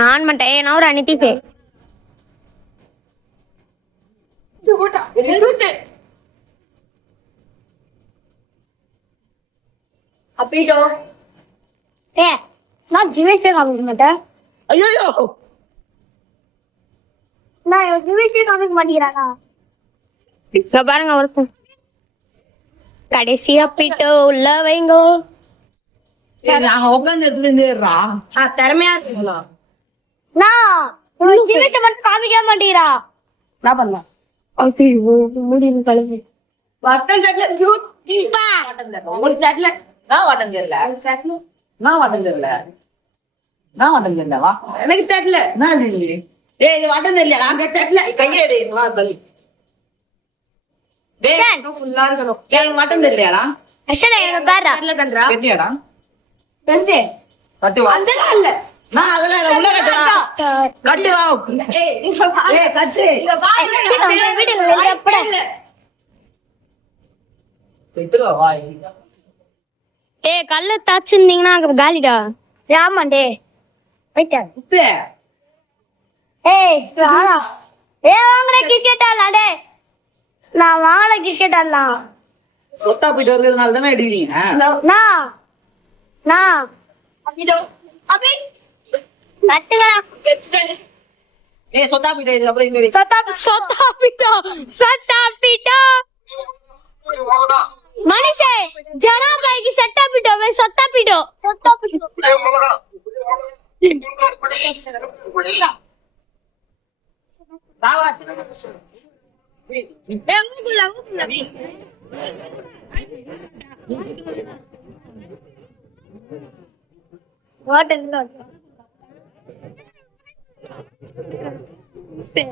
நான் மட்டும் நான் ஒரு அனிதிக்கு அப்பீட்டோ நான் ஜிவேஷே காமிக்க மாட்டேன். ஐயோ நான் ஜிவேஷே காமிக்க மாட்டேங்கிறானா? இப்ப பாருங்க ஒருத்தன் கடைசி அப்பீட்டோ உள்ள வைங்கோ. நாங்க உட்காந்து எடுத்துருந்தா திறமையா இருக்குங்களா? நான் ஜிவேஷ மட்டும் காமிக்க மாட்டேங்கிறா. என்ன பண்ணலாம்? முடியும் கழுவி வட்டம் தெரியல. ஒரு தட்டுல நான் வட்டம் தெரியல. நான் வட்டம் தெரியல. நான் வட்டம் தெரியலவா? எனக்கு தெரியல. நான் இது வட்டம் தெரியல. நாங்க தெரியல. கையெடு வா தள்ளி. ஃபுல்லா இருக்கணும். வட்டம் தெரியலடா. அஷனா என்ன பாரா? தெரியல கண்டா. தெரியடா. தெரிஞ்சே. கட்டு வா. அதெல்லாம் இல்ல. நான் அதெல்லாம் உள்ள கட்டுடா. கட்டு வா. கட்டு. இங்க பாரு. வீடியோல எப்படா? பெட்ரோ வா. கல்ல தாச்சிருந்தீங்கன்னா அங்க காலிடா. ஆமாண்டே. வைட்டா. உப்பு. வாடா. வாங்கடா கிரிக்கெட் ஆடலாம் டேய். நான் வாங்கடா கிரிக்கெட் ஆடலாம். சொத்தா போயிட்டு வரதுனால தானே எடுக்கிறீங்க. நான் அபிடோ அபி கட்டுடா. சொத்தா போயிட்டு இதுக்கு அப்புறம் இன்னொரு சொத்தா பிட்டோ மனுஷே ஜனாபாய்க்கு சட்டா பிட்டோ வே சொத்தா பிட்டோ What is not? Say.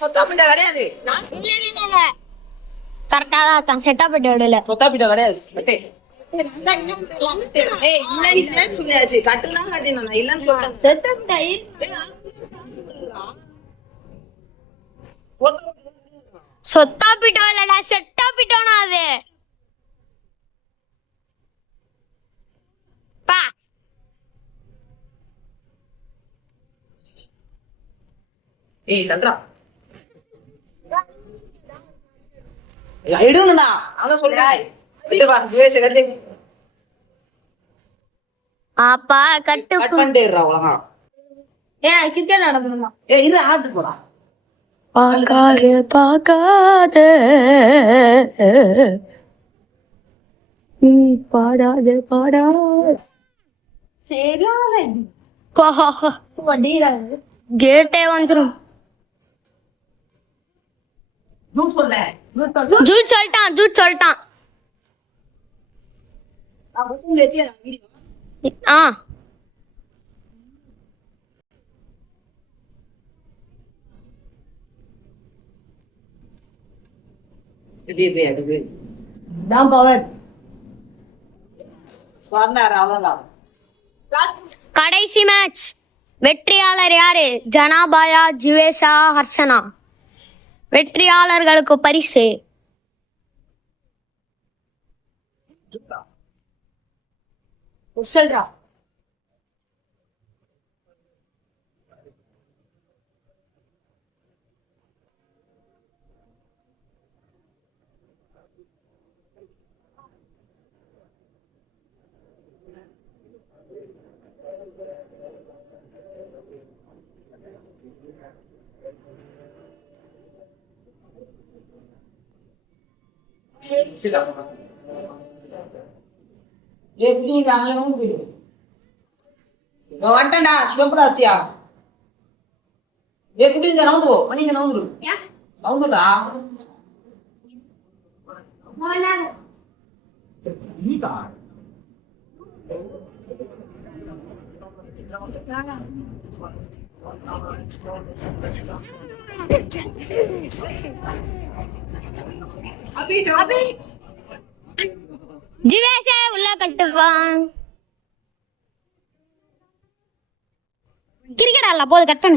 சொத்தாப்பிட்ட கிடையாது. கரெக்டா தான் செட்டா போட்டு விடல. சொத்தாப்பிட்ட கிடையாது. சொல்லியாச்சு கட்டுனா கட்டினா இல்லன்னு சொல்றேன். சொத்தா பிட்டோ இல்லடா செட்டா பிட்டோனா அது. பா தந்திரா எடுங்கண்ணா அவன சொல்றேன். அப்பா கட்டு கட் பண்ணிட்டேறா உலகம். கிரிக்கெட் நடக்கணுமா? இது ஆட்டு போறான். பார்க்காத நீ பாடாத கேட்டே வந்துரும். ஜூட் சொல்லிட்டான். கடைசி மேட்ச் வெற்றியாளர் யாரு? ஜனாபாயா, ஜிவேஷா, ஹர்ஷனா. வெற்றியாளர்களுக்கு பரிசு சொல்றா. வந்துட்டேன்டா சிவப்படாஸ்டியா ஏ குட்டி இங்க நவுந்து போ மணி இங்க நவுந்துரு நவுந்துடா ஜிவேஷே உள்ள கட்டுப்பான் கிரிக்கெட் ஆடலாம் போது கட் பண்ணு